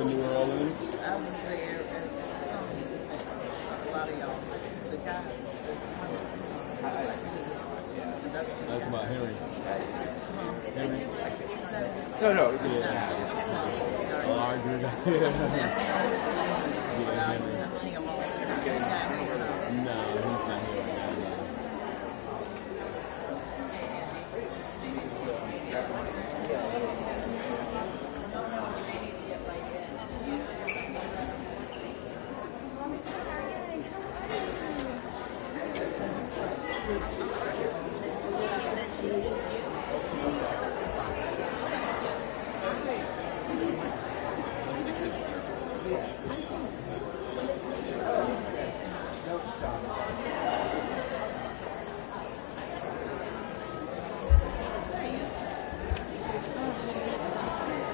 in New Orleans? I was there, and a lot of y'all, the guy, That's about Henry. Henry? No. Yeah. Oh, I agree. Yeah, Henry. No,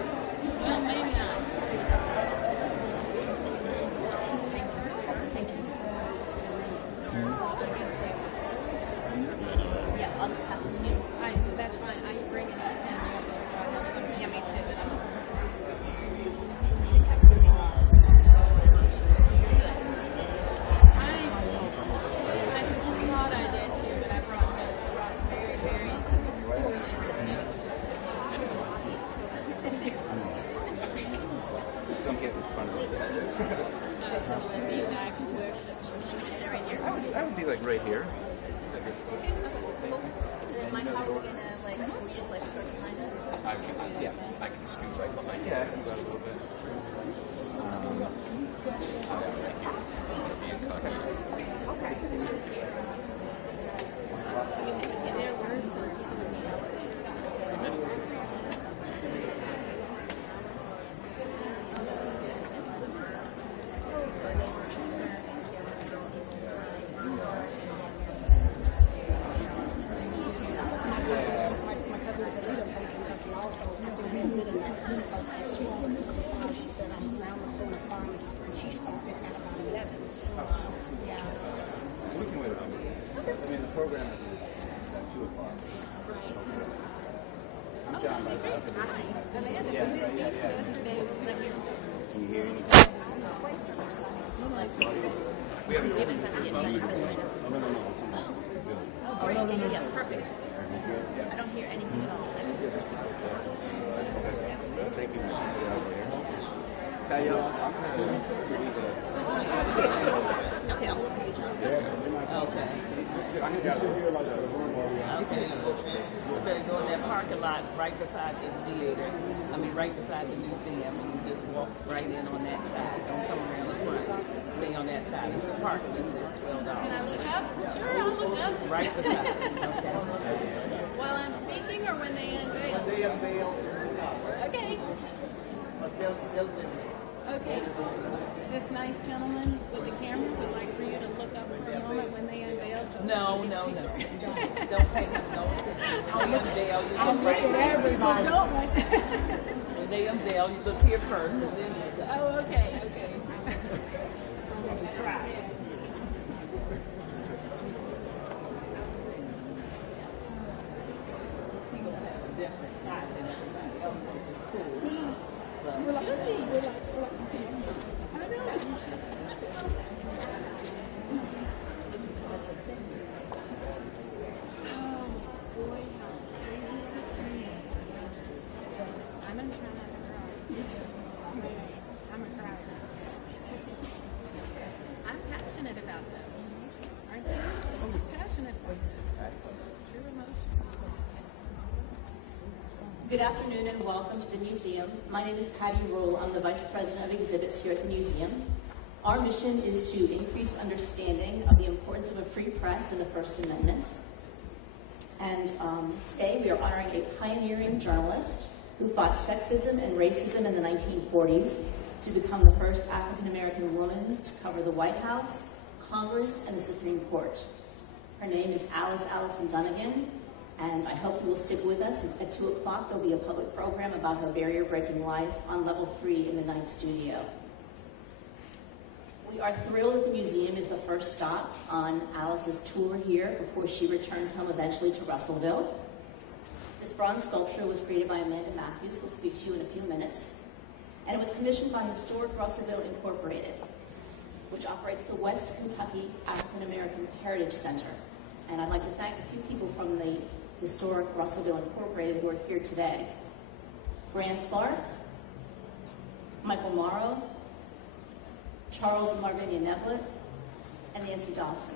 he's not here right now. I would be like right here. I can scoot right behind you. Yeah, I can go a little bit. Right here. Be incognito. Okay. 3 minutes. My cousin Selena from Kentucky also. We met in at 2 on the she said I'm around the corner farm and she started at about 11. Yeah. We can wait a minute. I mean, the program is at 2 o'clock. Right. I'm John, by the way. Amanda, Yeah, we right, did yeah. yesterday. Can you hear anything? We haven't We haven't tested it. Should I just test it right now? No. Oh, great. Yeah, perfect. I don't hear anything at all. Thank you. Hey, y'all. I'm going to... Okay, I'll job. Yeah. Okay. I think that's here like a room where we are. Okay. You better go in that parking lot right beside the theater. I mean, right beside the museum, and you just walk right in on that side. Don't come around the front. Stay on that side. It's the parking that says $12. Can I look up? Sure, I'll look up. Right beside. Okay. While I'm speaking or when they unveil? They unveil. Okay. But they'll listen. Okay. This nice gentleman with the camera would like for you to look up for a moment when they unveil. So No. Don't pay him no attention. When they unveil, you I'm look right looking at everybody. When they unveil, you look here first, and then you go. Oh, okay. People have a different shot than everybody else, which is cool. But I'm gonna try not to cry. I'm a crier. I'm passionate about this. Aren't you? Passionate about this. True emotion. Good afternoon and welcome to the museum. My name is Patty Rule. I'm the Vice President of Exhibits here at the museum. Our mission is to increase understanding of the importance of a free press and the First Amendment. And today we are honoring a pioneering journalist who fought sexism and racism in the 1940s to become the first African-American woman to cover the White House, Congress, and the Supreme Court. Her name is Alice Dunnigan, and I hope you will stick with us. At 2 o'clock, there'll be a public program about her barrier-breaking life on level 3 in the Ninth Studio. We are thrilled that the museum is the first stop on Alice's tour here before she returns home eventually to Russellville. This bronze sculpture was created by Amanda Matthews, who will speak to you in a few minutes. And it was commissioned by Historic Russellville Incorporated, which operates the West Kentucky African American Heritage Center. And I'd like to thank a few people from the Historic Russellville Incorporated who are here today. Grant Clark, Michael Morrow, Charles Marvinia Neblett, and Nancy Dawson.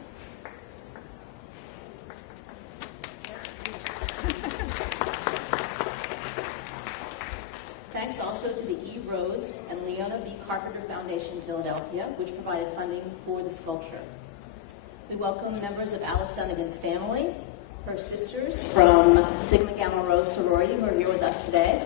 Thanks also to the E. Rhodes and Leona B. Carpenter Foundation, Philadelphia, which provided funding for the sculpture. We welcome members of Alice Dunnigan's family, her sisters from Sigma Gamma Rho sorority who are here with us today.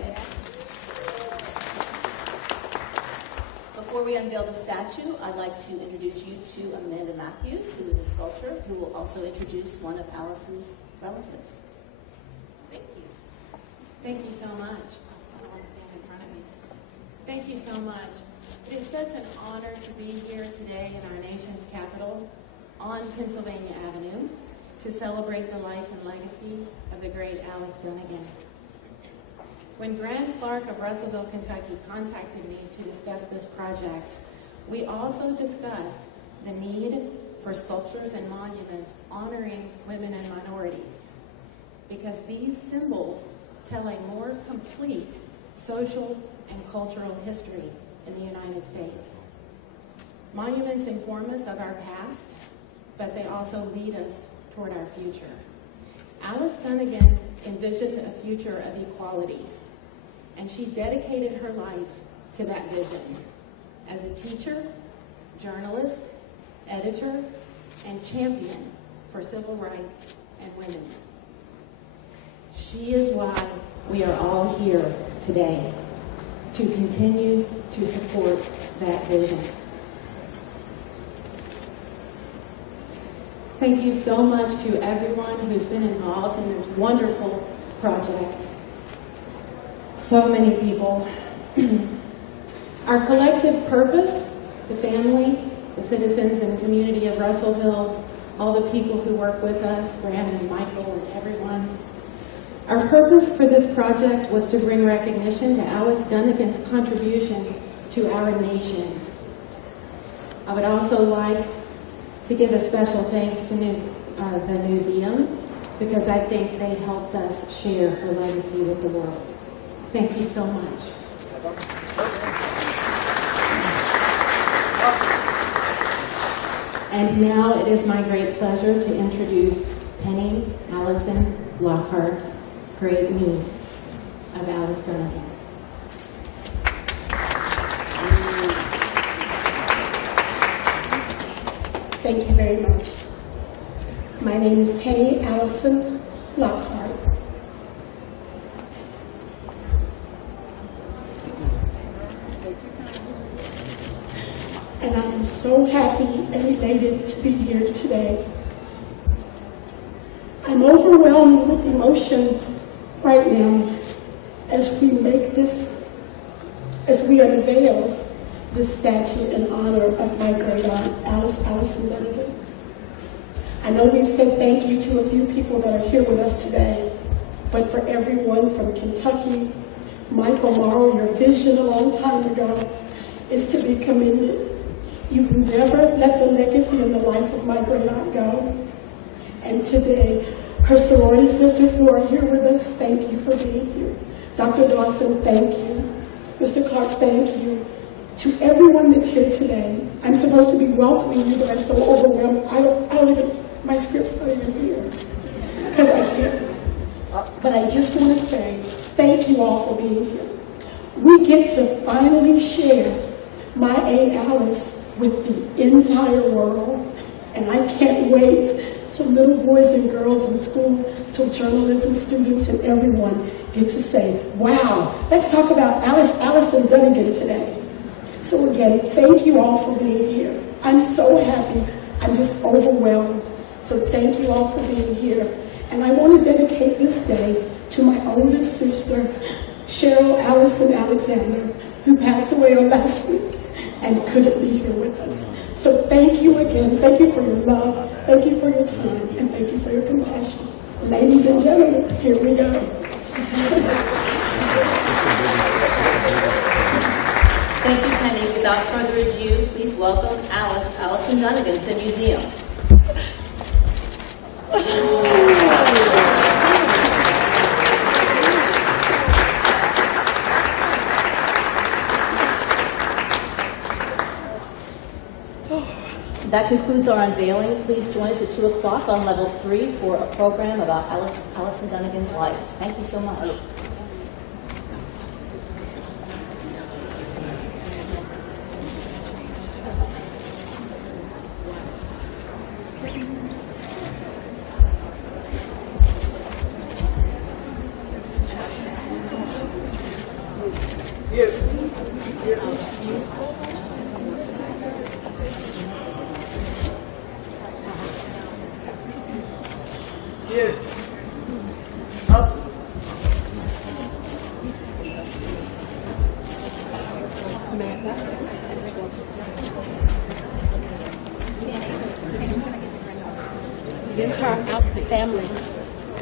Before we unveil the statue, I'd like to introduce you to Amanda Matthews, who is a sculptor, who will also introduce one of Alice's relatives. Thank you. Thank you so much. Thank you so much. It is such an honor to be here today in our nation's capital on Pennsylvania Avenue to celebrate the life and legacy of the great Alice Dunnigan. When Grant Clark of Russellville, Kentucky contacted me to discuss this project, we also discussed the need for sculptures and monuments honoring women and minorities, because these symbols tell a more complete social and cultural history in the United States. Monuments inform us of our past, but they also lead us toward our future. Alice Dunnigan envisioned a future of equality, and she dedicated her life to that vision as a teacher, journalist, editor, and champion for civil rights and women. She is why we are all here today, to continue to support that vision. Thank you so much to everyone who's been involved in this wonderful project. So many people. Our collective purpose, the family, the citizens and community of Russellville, all the people who work with us, Graham and Michael and everyone. Our purpose for this project was to bring recognition to Alice Dunnigan's contributions to our nation. I would also like to give a special thanks to the museum, because I think they helped us share her legacy with the world. Thank you so much. And now it is my great pleasure to introduce Penny Allison Lockhart, great niece of Alice Dunnigan. Thank you very much. My name is Penny Allison Lockhart. And I am so happy and elated to be here today. I'm overwhelmed with emotion right now as we unveil this statue in honor of my great aunt, Alice Dunnigan. I know we've said thank you to a few people that are here with us today, but for everyone from Kentucky, Michael Morrow, your vision a long time ago is to be commended. You've never let the legacy and the life of my great aunt go. And today, her sorority sisters who are here with us, thank you for being here. Dr. Dawson, thank you. Mr. Clark, thank you. To everyone that's here today, I'm supposed to be welcoming you, but I'm so overwhelmed. I don't even, my script's not even here, because I can't. But I just want to say, thank you all for being here. We get to finally share my Aunt Alice with the entire world, and I can't wait till little boys and girls in school, till journalism students and everyone get to say, wow, let's talk about Alice Dunnigan today. So again, thank you all for being here. I'm so happy. I'm just overwhelmed. So thank you all for being here. And I want to dedicate this day to my oldest sister, Cheryl Allison Alexander, who passed away last week and couldn't be here with us. So thank you again. Thank you for your love. Thank you for your time. And thank you for your compassion. Ladies and gentlemen, here we go. Thank you, Penny. Without further ado, please welcome Allison Dunnigan to the museum. That concludes our unveiling. Please join us at 2 o'clock on level 3 for a program about Allison Dunnigan's life. Thank you so much.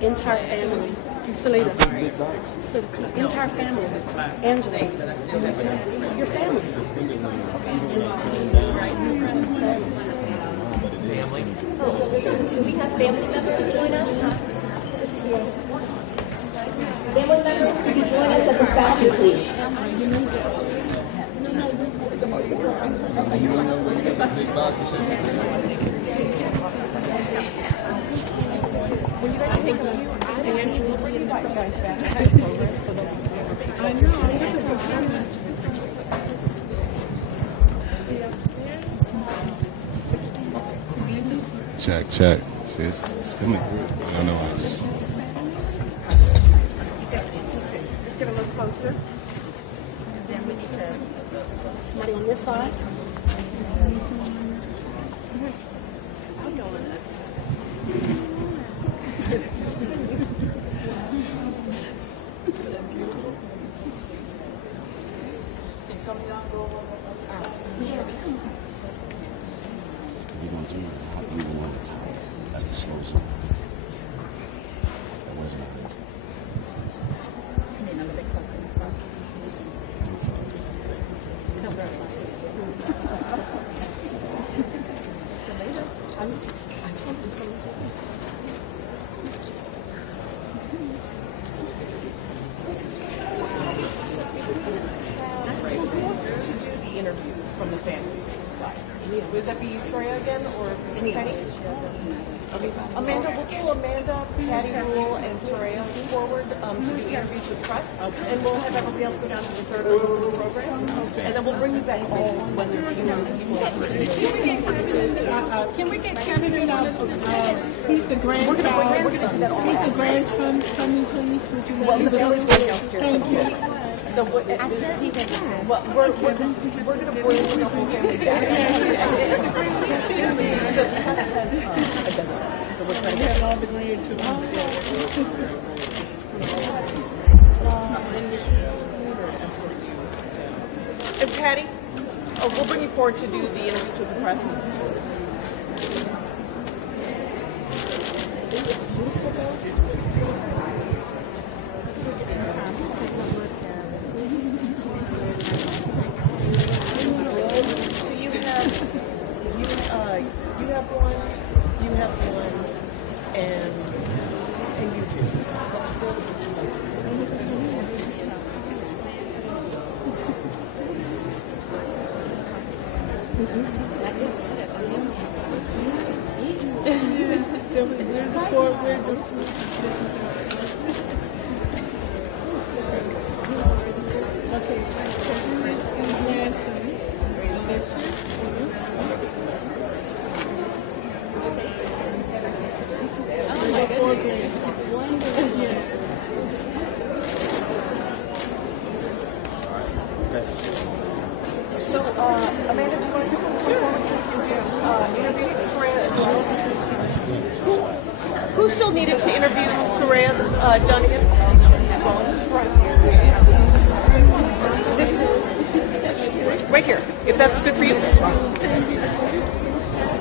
Entire family. Salida. Entire family. Angela. Your family. Can we have family members join us? Family members, could you join us at the statue, please? When you guys take a view, I need to bring you guys back. I know. Check. See, it's coming through. I don't know why. Let's get a little closer. And then we need to, somebody on this side. I'm going nuts. That's the slow song. That was not it. Dunnigan or Penny? Amanda, we'll pull Amanda, Patty Rule, and Soraya forward to do interviews with press, and we'll have everybody else go down to the third program, and then we'll bring you back all when you're Can we get Kevin? He's the grandson coming, please. Would you Well, let he was waiting upstairs. Thank you. So we're going to bring the whole family back. So we're trying to have all the grandchildren. And Patty, we'll bring you forward to do the interviews with the press. So you have one, and you two. So, Amanda, do you want to come forward to interviews with Soraya as well? Who still needed to interview Soraya Dunnigan? Right here, if that's good for you.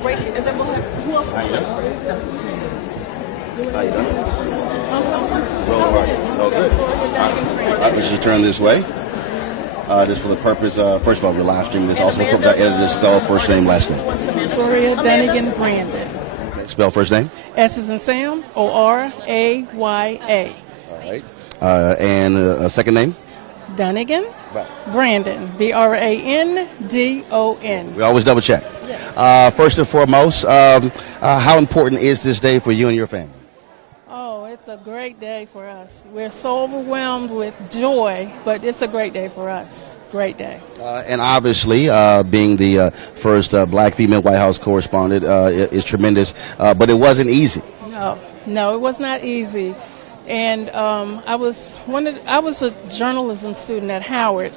Right here, and then we'll have, who else? How you doing? Roland, right. Oh, good. Let's just turn this way. Just for the purpose, first of all, we're live streaming this. Also, for the purpose, I edited this spell first name, last name. Soraya Dunnigan Brandon. Okay, spell first name. S as in Sam, Oraya. All right. And second name? Dunnigan Right. Brandon. Brandon. We always double check. First and foremost, how important is this day for you and your family? Oh, it's a great day for us. We're so overwhelmed with joy, but it's a great day for us. Great day. And obviously, being the first black female White House correspondent is tremendous, but it wasn't easy. No, it was not easy. And I was a journalism student at Howard,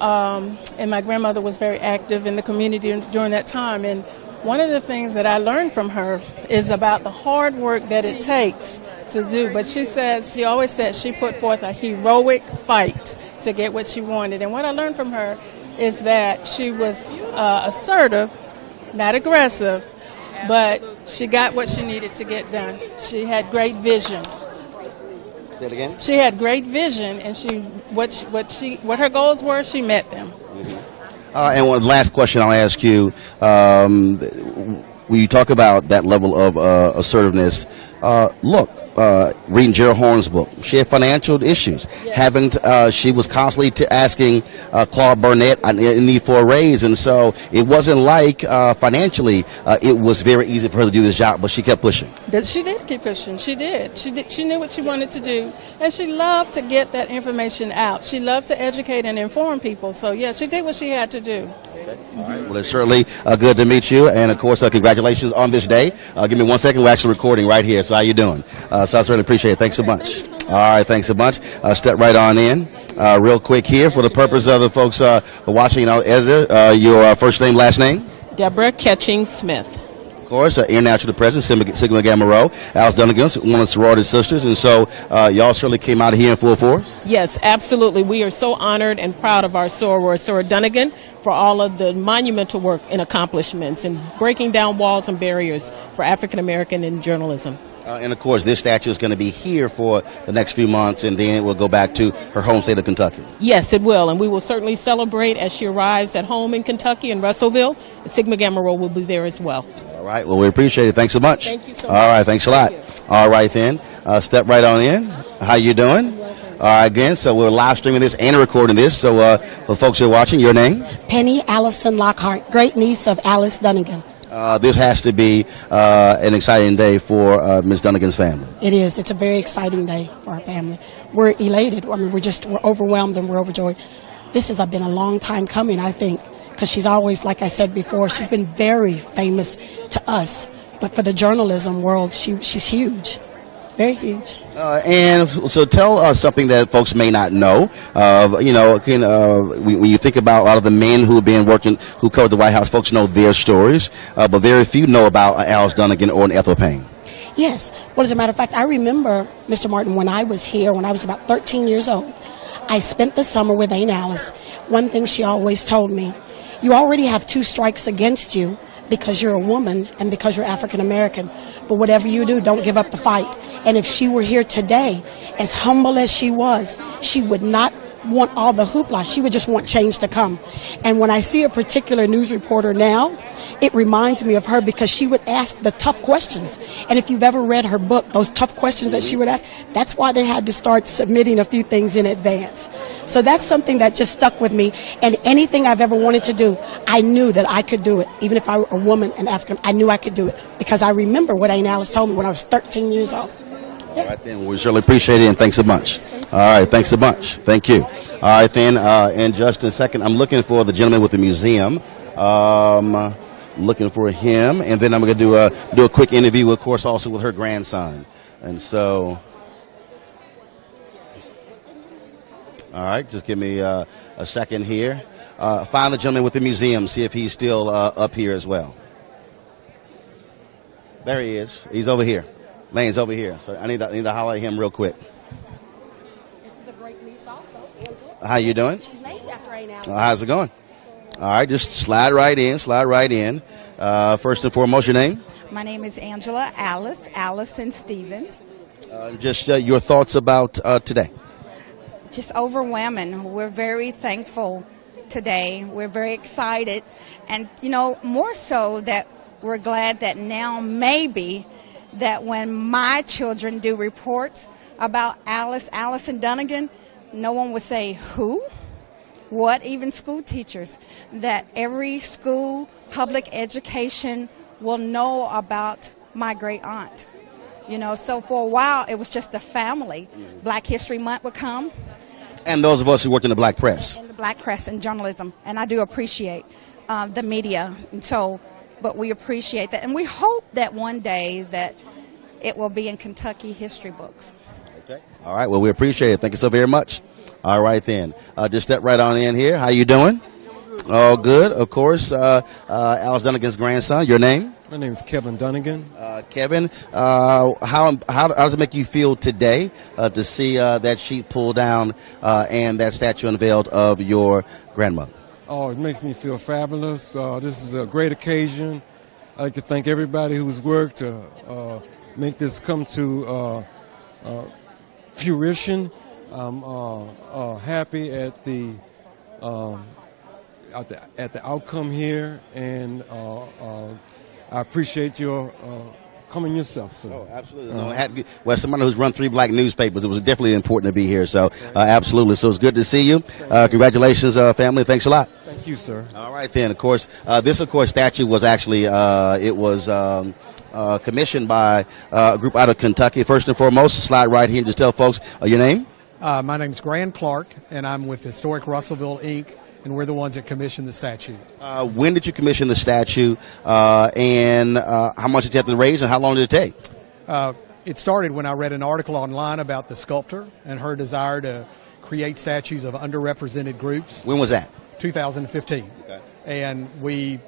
and my grandmother was very active in the community during that time. And one of the things that I learned from her is about the hard work that it takes to do. But she always said she put forth a heroic fight to get what she wanted. And what I learned from her is that she was assertive, not aggressive, but she got what she needed to get done. She had great vision. Say it again. She had great vision, and what her goals were, she met them. And one last question I'll ask you: when you talk about that level of assertiveness, reading Gerald Horne's book, she had financial issues. Yes. She was constantly asking Claude Burnett, "I need for a raise," and so it wasn't like financially it was very easy for her to do this job, but she kept pushing. She did keep pushing. She did. She knew what she wanted to do, and she loved to get that information out. She loved to educate and inform people. So yeah, she did what she had to do. Okay. All right. Well, it's certainly good to meet you, and of course, congratulations on this day. Give me 1 second. We're actually recording right here. So how you doing? So I certainly appreciate it. Thanks so much. All right. Thanks so much. Step right on in. Real quick here for the purpose of the folks watching. Editor, your first name, last name? Deborah Ketching Smith. Of course, international president, Sigma Gamma Rho, Alice Dunnigan, one of the sorority sisters, and so y'all certainly came out here in full force. Yes, absolutely. We are so honored and proud of our soror Dunnigan for all of the monumental work and accomplishments and breaking down walls and barriers for African American in journalism. And of course, this statue is going to be here for the next few months, and then it will go back to her home state of Kentucky. Yes, it will, and we will certainly celebrate as she arrives at home in Kentucky in Russellville. Sigma Gamma Rho will be there as well. All right. Well, we appreciate it. Thanks so much. Thank you so much. All right. Thanks a lot. All right, then. Step right on in. How you doing? All right, again, so we're live streaming this and recording this. So for the folks who are watching, your name? Penny Allison Lockhart, great niece of Alice Dunnigan. This has to be an exciting day for Ms. Dunnigan's family. It is. It's a very exciting day for our family. We're elated. I mean, we're overwhelmed and we're overjoyed. This has been a long time coming, I think, because she's always, like I said before, she's been very famous to us. But for the journalism world, she's huge. Very huge. And so tell us something that folks may not know. When you think about a lot of the men who covered the White House, folks know their stories, but very few know about Alice Dunnigan or Ethel Payne. Yes. Well, as a matter of fact, I remember, Mr. Martin, when I was here, when I was about 13 years old, I spent the summer with Aunt Alice. One thing she always told me, you already have 2 strikes against you because you're a woman and because you're African American. But whatever you do, don't give up the fight. And if she were here today, as humble as she was, she would not want all the hoopla. She would just want change to come. And when I see a particular news reporter now, it reminds me of her because she would ask the tough questions. And if you've ever read her book, those tough questions that she would ask, that's why they had to start submitting a few things in advance. So that's something that just stuck with me. And anything I've ever wanted to do, I knew that I could do it. Even if I were a woman and African, I knew I could do it because I remember what Aunt Alice told me when I was 13 years old. All right, then. We certainly appreciate it, and thanks a bunch. All right, thanks a bunch. Thank you. All right, then, in just a second, I'm looking for the gentleman with the museum. Looking for him, and then I'm going to do a quick interview, of course, also with her grandson. And so, all right, just give me a second here. Find the gentleman with the museum, see if he's still up here as well. There he is. He's over here. Lane's over here. So I need to holler at him real quick. This is a great niece also, Angela. How you doing? She's named after Aunt Alice. How's it going? All right, just slide right in. First and foremost, your name? My name is Angela Allison Stevens. Just your thoughts about today. Just overwhelming. We're very thankful today. We're very excited. And, more so that we're glad that now maybe that when my children do reports about Allison Dunnigan, no one would say, who? What? Even school teachers. That every school, public education will know about my great aunt. So for a while it was just the family. Black History Month would come. And those of us who worked in the black press. In the black press and journalism. And I do appreciate the media. But we appreciate that. And we hope that one day that it will be in Kentucky history books. Okay. All right. Well, we appreciate it. Thank you so very much. All right, then. Just step right on in here. How you doing? All good. Of course, Alice Dunnigan's grandson. Your name? My name is Kevin Dunnigan. Kevin, how does it make you feel today to see that sheet pulled down and that statue unveiled of your grandmother? Oh, it makes me feel fabulous. This is a great occasion. I'd like to thank everybody who's worked to make this come to fruition. I'm happy at the outcome here, and I appreciate your coming yourself. So. Oh, absolutely. Well, somebody who's run 3 black newspapers, it was definitely important to be here. So, absolutely. So it's good to see you. Congratulations, family. Thanks a lot. Thank you, sir. All right, then. Of course, this statue was actually commissioned by a group out of Kentucky. First and foremost, slide right here and just tell folks your name. My name's Grant Clark, and I'm with Historic Russellville, Inc., and we're the ones that commissioned the statue. When did you commission the statue, and how much did you have to raise, and how long did it take? It started when I read an article online about the sculptor and her desire to create statues of underrepresented groups. When was that? 2015. Okay. And we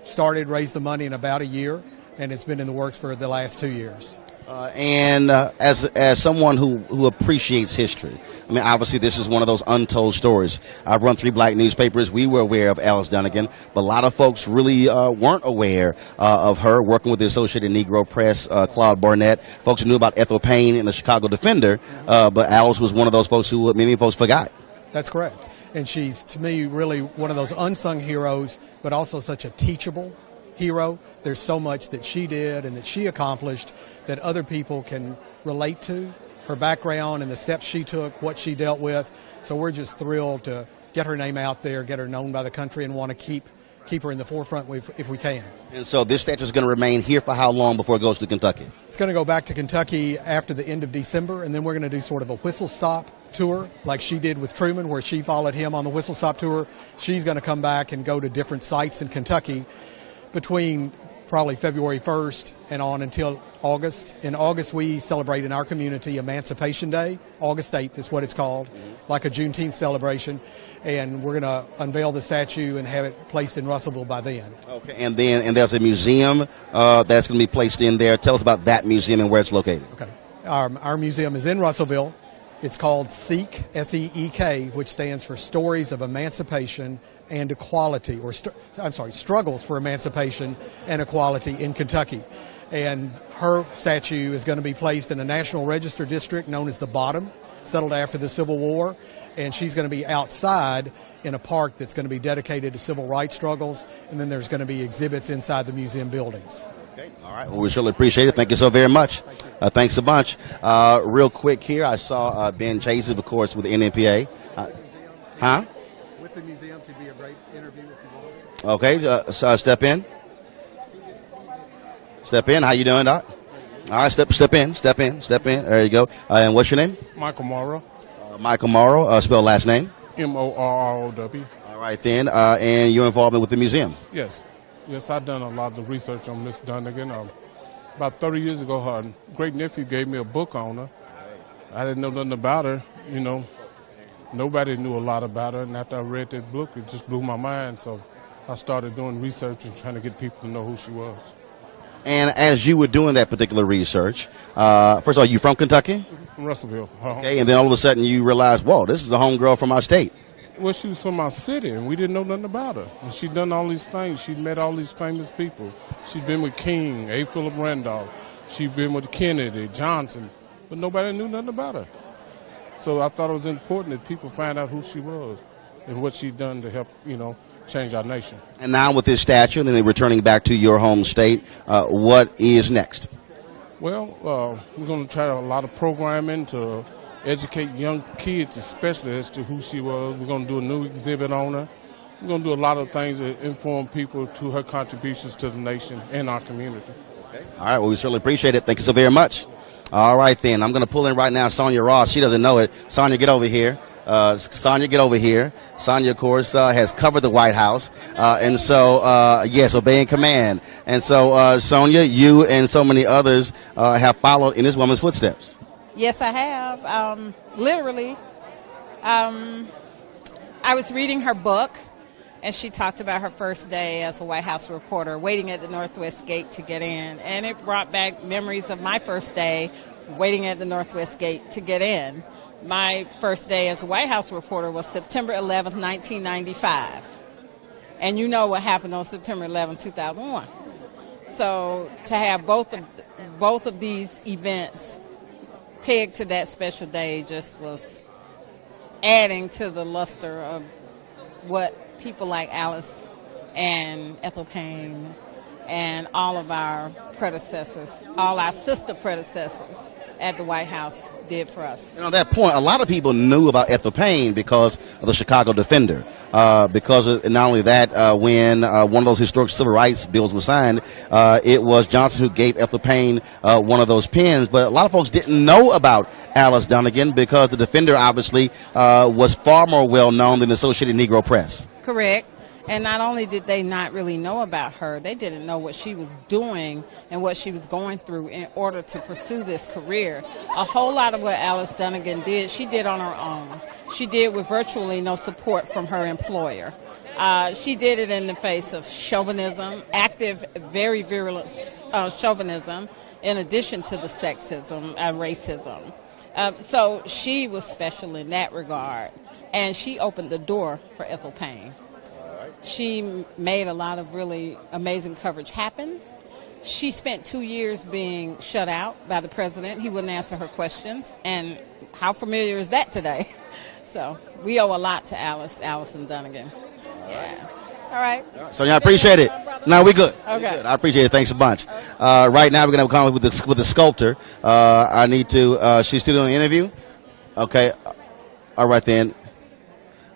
raised the money in about a year, and it's been in the works for the last 2 years. As someone who appreciates history, I mean, obviously this is one of those untold stories. I've run 3 black newspapers. We were aware of Alice Dunnigan, but a lot of folks really weren't aware of her, working with the Associated Negro Press, Claude Barnett. Folks who knew about Ethel Payne and the Chicago Defender, but Alice was one of those folks who many folks forgot. That's correct. And she's, to me, really one of those unsung heroes, but also such a teachable hero. There's so much that she did and that she accomplished that other people can relate to, her background and the steps she took, what she dealt with. So we're just thrilled to get her name out there, get her known by the country, and want to keep keep her in the forefront if we can. And so this statue is going to remain here for how long before it goes to Kentucky? It's going to go back to Kentucky after the end of December, and then we're going to do sort of a whistle-stop tour like she did with Truman, where she followed him on the whistle-stop tour. She's going to come back and go to different sites in Kentucky between probably February 1st and on until August. In August, we celebrate in our community Emancipation Day. August 8th is what it's called, like a Juneteenth celebration. And we're going to unveil the statue and have it placed in Russellville by then. Okay, and there's a museum that's going to be placed in there. Tell us about that museum and where it's located. Okay, our museum is in Russellville. It's called SEEK, S-E-E-K, which stands for Stories of Emancipation and Equality, or Struggles for Emancipation and Equality in Kentucky. And her statue is going to be placed in a National Register district known as the Bottom, settled after the Civil War. And she's going to be outside in a park that's going to be dedicated to civil rights struggles. And then there's going to be exhibits inside the museum buildings. Okay. All right. Well, we surely appreciate it. Thank you so very much. Thanks a bunch. Real quick here, I saw Ben Chase, of course, with the NNPA. Huh? With the museums, it'd be a great interview if you want. Okay. Step in. Step in. How you doing, Doc? All right. Step in. There you go. And what's your name? Michael Morrow. Michael Morrow, spell last name. M-O-R-R-O-W. All right, then. And your involvement with the museum? Yes, I've done a lot of research on Miss Dunnigan. About 30 years ago, her great-nephew gave me a book on her. I didn't know nothing about her, Nobody knew a lot about her, and after I read that book, it just blew my mind. So I started doing research and trying to get people to know who she was. And as you were doing that particular research, first of all, you from Kentucky? From Russellville. Okay, and then all of a sudden you realize, whoa, this is a homegirl from our state. Well, she was from our city, and we didn't know nothing about her. And she'd done all these things. She'd met all these famous people. She'd been with King, A. Philip Randolph. She'd been with Kennedy, Johnson, but nobody knew nothing about her. So I thought it was important that people find out who she was and what she'd done to help, change our nation. And now with this statue, and then returning back to your home state, what is next? Well, we're going to try a lot of programming to educate young kids, especially as to who she was. We're going to do a new exhibit on her. We're going to do a lot of things to inform people to her contributions to the nation and our community. Okay. All right, well, we certainly appreciate it. Thank you so very much. All right, then. I'm going to pull in right now Sonia Ross. She doesn't know it. Sonia, get over here. Sonia, get over here. Sonia, of course, has covered the White House. And so, yes, obeying command. And so, Sonia, you and so many others have followed in this woman's footsteps. Yes, I have. Literally. I was reading her book, and she talked about her first day as a White House reporter, waiting at the Northwest Gate to get in. And it brought back memories of my first day waiting at the Northwest Gate to get in. My first day as a White House reporter was September 11th, 1995. And you know what happened on September 11th, 2001. So to have both of these events pegged to that special day just was adding to the luster of what people like Alice and Ethel Payne and all of our predecessors, all our sister predecessors at the White House did for us. And on that point, a lot of people knew about Ethel Payne because of the Chicago Defender. Because of, not only that, when one of those historic civil rights bills was signed, it was Johnson who gave Ethel Payne one of those pens. But a lot of folks didn't know about Alice Dunnigan because the Defender obviously was far more well known than the Associated Negro Press. Correct. And not only did they not really know about her, they didn't know what she was doing and what she was going through in order to pursue this career. A whole lot of what Alice Dunnigan did, she did on her own. She did with virtually no support from her employer. She did it in the face of chauvinism, active, very virulent chauvinism, in addition to the sexism and racism. So she was special in that regard. And she opened the door for Ethel Payne. She made a lot of really amazing coverage happen. She spent 2 years being shut out by the president. He wouldn't answer her questions. And how familiar is that today? So we owe a lot to Allison Dunnigan. Yeah. All right. So yeah, I appreciate it. No, we good. Okay. We good. I appreciate it. Thanks a bunch. Right now we're going to come with the sculptor. I need to. She's still doing an interview. Okay. All right then.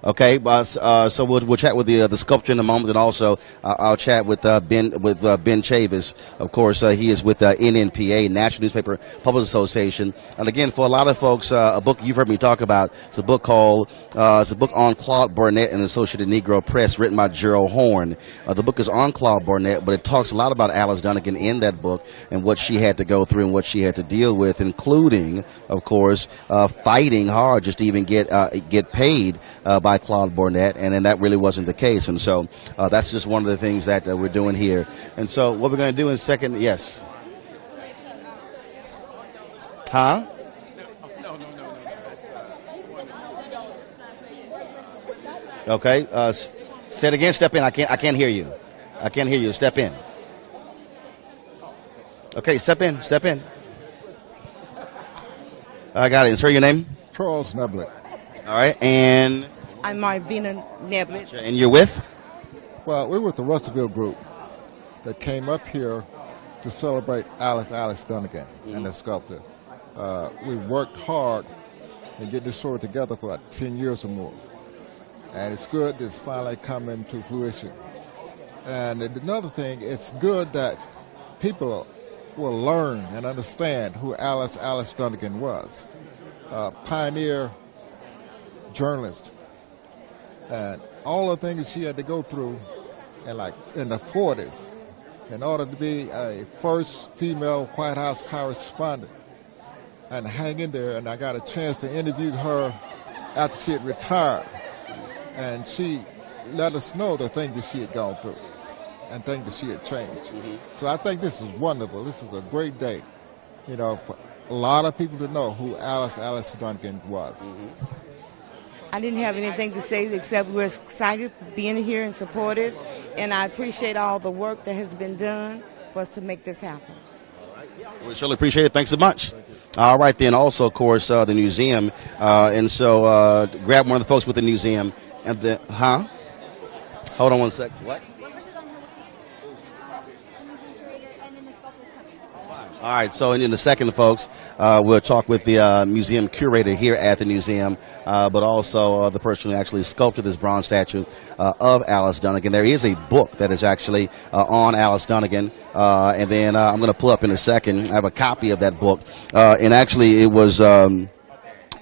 Okay, so we'll chat with the sculptor in a moment, and also I'll chat with Ben Chavis. Of course, he is with NNPA, National Newspaper Publishers Association. And again, for a lot of folks, a book you've heard me talk about. It's a book on Claude Barnett and the Associated Negro Press, written by Gerald Horn. The book is on Claude Barnett, but it talks a lot about Alice Dunnigan in that book and what she had to go through and what she had to deal with, including, of course, fighting hard just to even get paid by Claude Barnett, and then that really wasn't the case. And so that's just one of the things that we're doing here. And so what we're going to do in a second, yes. Huh? Okay. Say it again. Step in. I can't hear you. I can't hear you. Step in. Okay. Step in. Step in. I got it. And sir, your name? Charles Neblett. All right. And I'm Marvina Neblett. And you're with? Well, we're with the Russellville group that came up here to celebrate Alice Dunnigan and the sculptor. We worked hard and get this story together for about 10 years or more. And it's good that it's finally coming to fruition. And another thing, it's good that people will learn and understand who Alice Dunnigan was. Pioneer journalist. And all the things she had to go through in the 40s in order to be a first female White House correspondent and hang in there. And I got a chance to interview her after she had retired. And she let us know the things that she had gone through and things that she had changed. So I think this is wonderful. This is a great day, for a lot of people to know who Alice Dunnigan was. I didn't have anything to say except we're excited for being here and supportive, and I appreciate all the work that has been done for us to make this happen. We surely appreciate it. Thanks so much. All right, then also, of course, the museum. And so grab one of the folks with the museum. And the, Hold on one sec. What? All right, so in a second, folks, we'll talk with the museum curator here at the museum, but also the person who actually sculpted this bronze statue of Alice Dunnigan. There is a book that is actually on Alice Dunnigan, and then I'm going to pull up in a second. I have a copy of that book, and actually it was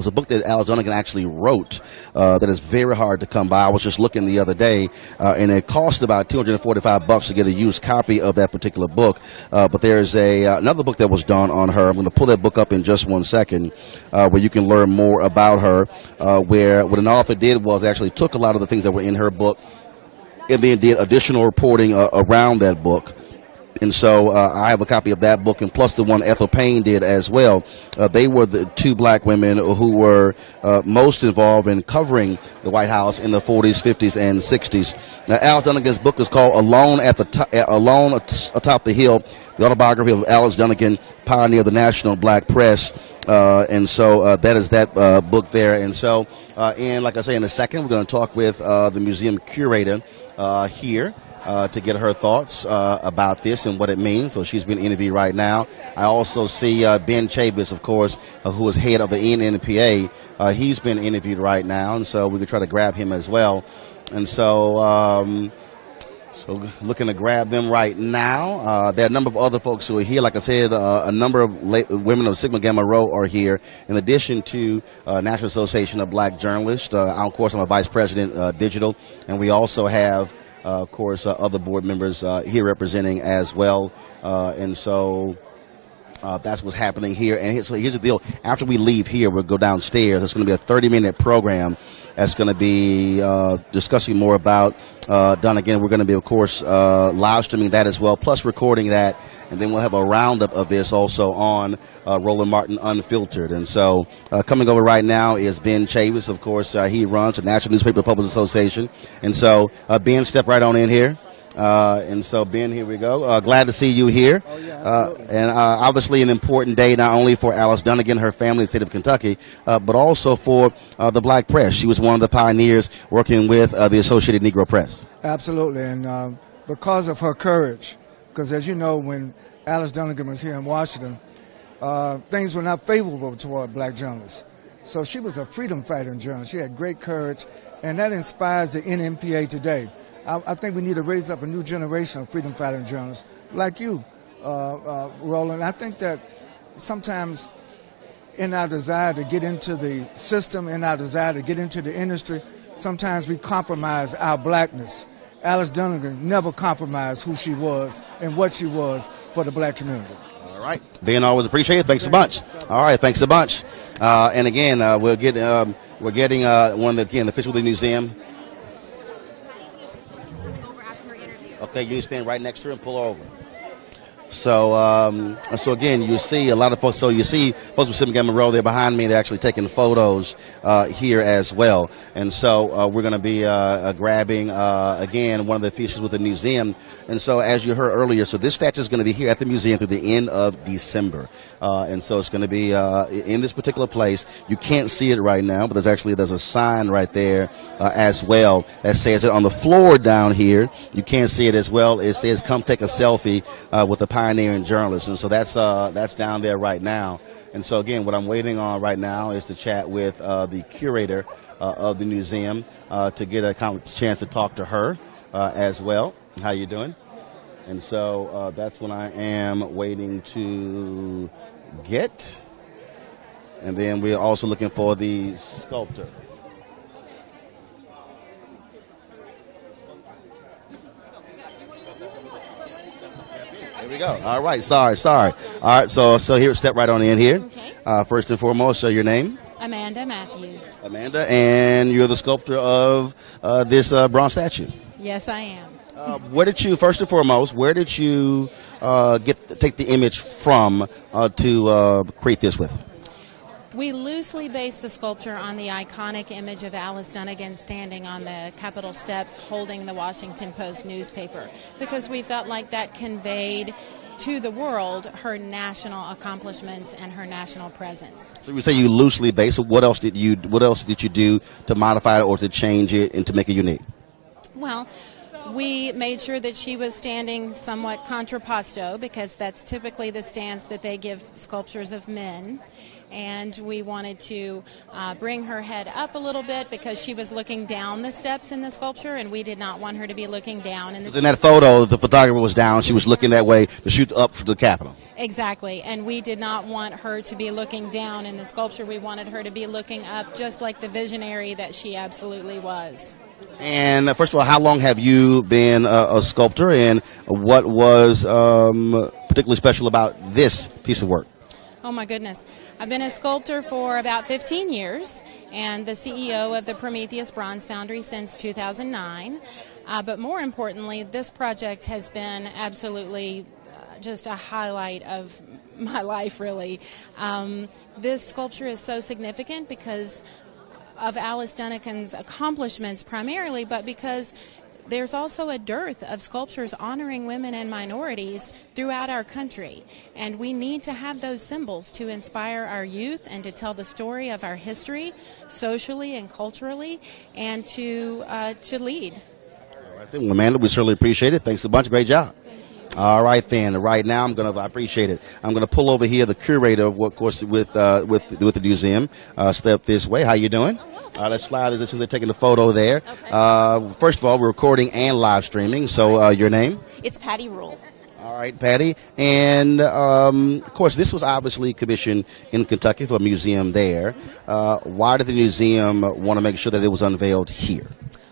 a book that Alice Dunnigan actually wrote that is very hard to come by. I was just looking the other day, and it cost about $245 to get a used copy of that particular book. But there's another book that was done on her. I'm going to pull that book up in just one second, where you can learn more about her, where what an author did was actually took a lot of the things that were in her book and then did additional reporting around that book. And so I have a copy of that book, and plus the one Ethel Payne did as well. They were the two black women who were most involved in covering the White House in the 40s, 50s, and 60s. Now, Alice Dunnigan's book is called Alone Atop the Hill, the autobiography of Alice Dunnigan, pioneer of the National Black Press. And so that is that book there. And so, and like I say, in a second, we're going to talk with the museum curator here. To get her thoughts about this and what it means. So she's being interviewed right now. I also see Ben Chavis, of course, who is head of the NNPA. He's been interviewed right now, and so we could try to grab him as well. And so, so looking to grab them right now. There are a number of other folks who are here. Like I said, a number of women of Sigma Gamma Rho are here, in addition to National Association of Black Journalists. Of course, I'm a vice president, digital, and we also have of course, other board members here representing as well. And so that's what's happening here. And so here's the deal. After we leave here, we'll go downstairs. It's going to be a 30-minute program that's going to be discussing more about Dunnigan. We're going to be, of course, live streaming that as well, plus recording that. And then we'll have a roundup of this also on Roland Martin Unfiltered. And so coming over right now is Ben Chavis. Of course, he runs the National Newspaper Publishers Association. And so, Ben, step right on in here. And so, Ben, here we go. Glad to see you here. Oh, yeah, and obviously an important day not only for Alice Dunnigan, her family, the state of Kentucky, but also for the black press. She was one of the pioneers working with the Associated Negro Press. Absolutely. And because of her courage, because as you know, when Alice Dunnigan was here in Washington, things were not favorable toward black journalists. So she was a freedom fighter in journalism. She had great courage, And that inspires the NMPA today. I think we need to raise up a new generation of freedom fighting journalists like you, Roland. I think that sometimes in our desire to get into the system, in our desire to get into the industry, sometimes we compromise our blackness. Alice Dunnigan never compromised who she was and what she was for the black community. All right. Being always appreciated. Thanks so much. All right. Thanks so much. And again, we're getting one of the officials of the museum. Okay, you need to stand right next to her and pull over. So, so again, you see a lot of folks. So you see folks with Sim Gamma Row there behind me. They're actually taking photos here as well. And so we're going to be grabbing again one of the officials with the museum. And so, as you heard earlier, so this statue is going to be here at the museum through the end of December. And so it's going to be in this particular place. You can't see it right now, but there's a sign right there as well that says it on the floor down here. You can't see it as well. It says, "Come take a selfie with a pioneering journalist," and so that's down there right now. And so again, what I'm waiting on right now is to chat with the curator of the museum to get a chance to talk to her as well. How you doing? And so that's what I am waiting to get. And then we're also looking for the sculptor. There we go. All right. Sorry. All right. So here, step right on in here. Okay. First and foremost, your name? Amanda Matthews. Amanda, and you're the sculptor of this bronze statue. Yes, I am. Where did you take the image from to create this with? We loosely based the sculpture on the iconic image of Alice Dunnigan standing on the Capitol steps holding the Washington Post newspaper, because we felt like that conveyed to the world her national accomplishments and her national presence. So you say you loosely based. So what else did you do to modify it or to change it and to make it unique? Well, we made sure that she was standing somewhat contrapposto, because that's typically the stance that they give sculptures of men. And we wanted to bring her head up a little bit because she was looking down the steps in the sculpture, and we did not want her to be looking down. In Exactly. And we did not want her to be looking down in the sculpture. We wanted her to be looking up, just like the visionary that she absolutely was. And first of all, how long have you been a sculptor, and what was particularly special about this piece of work? Oh, my goodness. I've been a sculptor for about 15 years and the CEO of the Prometheus Bronze Foundry since 2009. But more importantly, this project has been absolutely just a highlight of my life, really. This sculpture is so significant because of Alice Dunnigan's accomplishments primarily, but because there's also a dearth of sculptures honoring women and minorities throughout our country. And we need to have those symbols to inspire our youth and to tell the story of our history socially and culturally, and to lead. All right, then, Amanda, we certainly appreciate it. Thanks a bunch. Great job. All right, then. Right now, I appreciate it. I'm going to pull over here the curator, of course, with the museum. Step this way. How you doing? Let's slide this. They're taking the photo there. Okay. First of all, we're recording and live streaming. So, your name? It's Patty Rule. All right, Patty. And, of course, this was obviously commissioned in Kentucky for a museum there. Why did the museum want to make sure that it was unveiled here?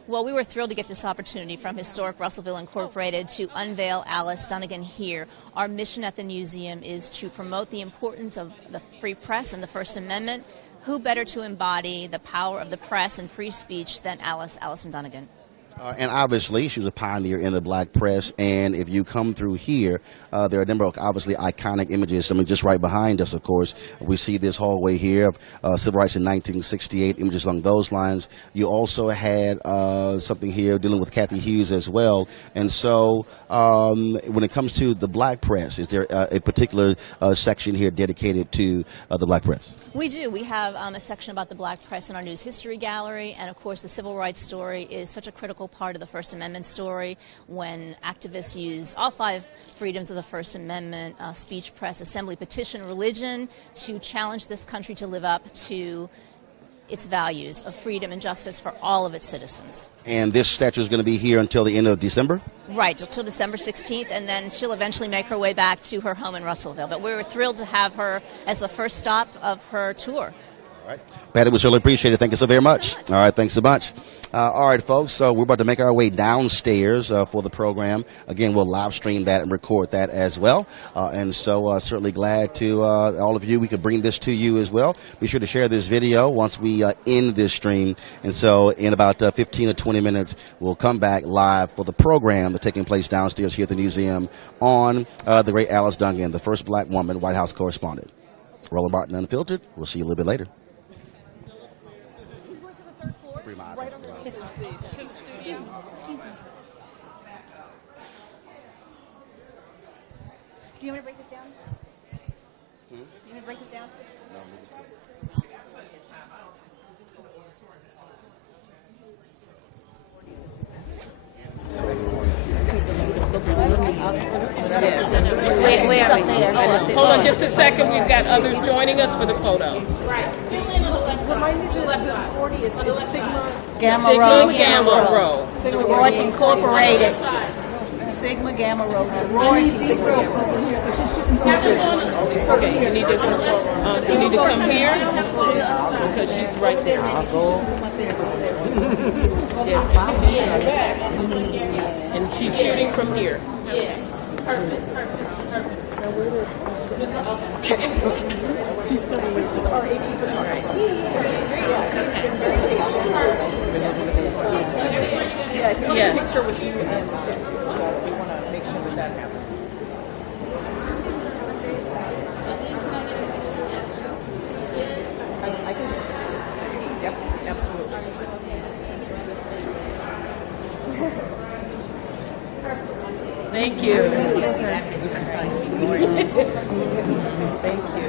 Well, we were thrilled to get this opportunity from Historic Russellville Incorporated to unveil Alice Dunnigan here. Our mission at the museum is to promote the importance of the free press and the First Amendment. Who better to embody the power of the press and free speech than Allison Dunnigan? And obviously, she was a pioneer in the black press. And if you come through here, there are a number of obviously iconic images. I mean, just right behind us, of course, we see this hallway here of civil rights in 1968, images along those lines. You also had something here dealing with Kathy Hughes as well. And so when it comes to the black press, is there a particular section here dedicated to the black press? We do. We have a section about the black press in our News History Gallery. And, of course, the civil rights story is such a critical part of the First Amendment story, when activists use all 5 freedoms of the First Amendment, speech, press, assembly, petition, religion, to challenge this country to live up to its values of freedom and justice for all of its citizens. And this statue is going to be here until the end of December? Right, until December 16th, and then she'll eventually make her way back to her home in Russellville. But we were thrilled to have her as the first stop of her tour. All right. Patty, we certainly appreciate it. Thank you so very much. All right, thanks so much. All right, folks, so we're about to make our way downstairs for the program. Again, we'll live stream that and record that as well. And so certainly glad to all of you, we could bring this to you as well. Be sure to share this video once we end this stream. And so in about 15 or 20 minutes, we'll come back live for the program that's taking place downstairs here at the museum on the great Alice Dunnigan, the first black woman White House correspondent. Roland Martin Unfiltered. We'll see you a little bit later. Do you want me to break this down? Do you want me to break this down? Hold on just a second. We've got others joining us for the photo. Remind me the sorority. It's Sigma Gamma Rho. Gamma Rho. Sorority Incorporated. Sigma Gamma Rho sorority. Okay, you need to come here because she's right there. I'll go. And she's shooting from here. Yeah, perfect. This is our AP photographer. Yeah, he wants a picture with you and so we want to make sure that happens. I can. Yep, absolutely. Thank you. Thank you.